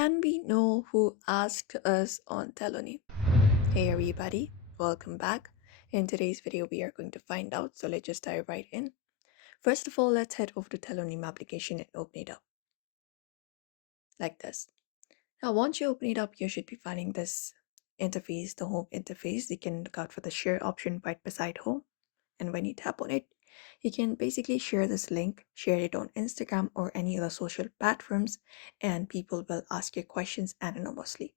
Can we know who asked us on Tellonym? Hey everybody, welcome back. In today's video, we are going to find out, so let's just dive right in. First of all, let's head over to Tellonym application and open it up like this. Now, once you open it up, you should be finding this interface, the home interface. You can look out for the share option right beside home. And when you tap on it, you can basically share this link, share it on Instagram or any other social platforms, and people will ask you questions anonymously.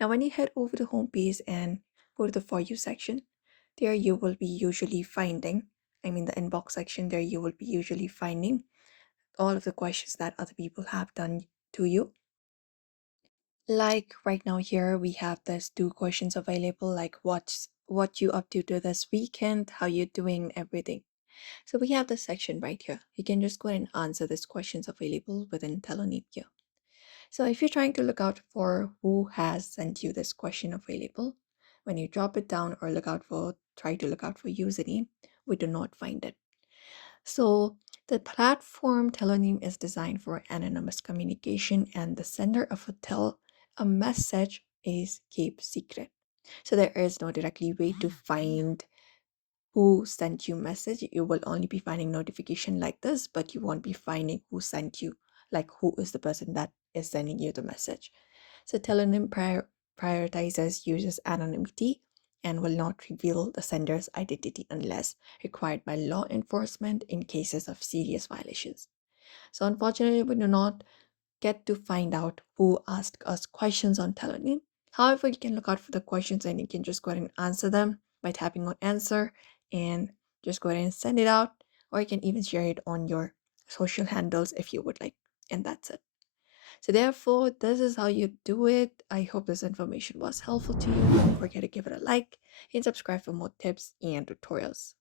Now, when you head over the home page and go to the For You section, there you will be usually finding, the inbox section, there you will be usually finding all of the questions that other people have done to you. Like right now here, we have these two questions available, like what you up to this weekend, how you doing, everything. So we have this section right here. You can just go ahead and answer these questions available within Tellonym here. So if you're trying to look out for who has sent you this question available, when you drop it down or try to look out for username, we do not find it. So the platform Tellonym is designed for anonymous communication, and the sender of a message is kept secret. So there is no directly way to find who sent you message. You will only be finding notification like this, but you won't be finding who sent you, like who is the person that is sending you the message. So Tellonym prioritizes users anonymity and will not reveal the sender's identity unless required by law enforcement in cases of serious violations. So unfortunately, we do not get to find out who asked us questions on Tellonym. However, you can look out for the questions and you can just go ahead and answer them by tapping on answer and just go ahead and send it out, or you can even share it on your social handles if you would like, and that's it. So therefore, this is how you do it. I hope this information was helpful to you. Don't forget to give it a like and subscribe for more tips and tutorials.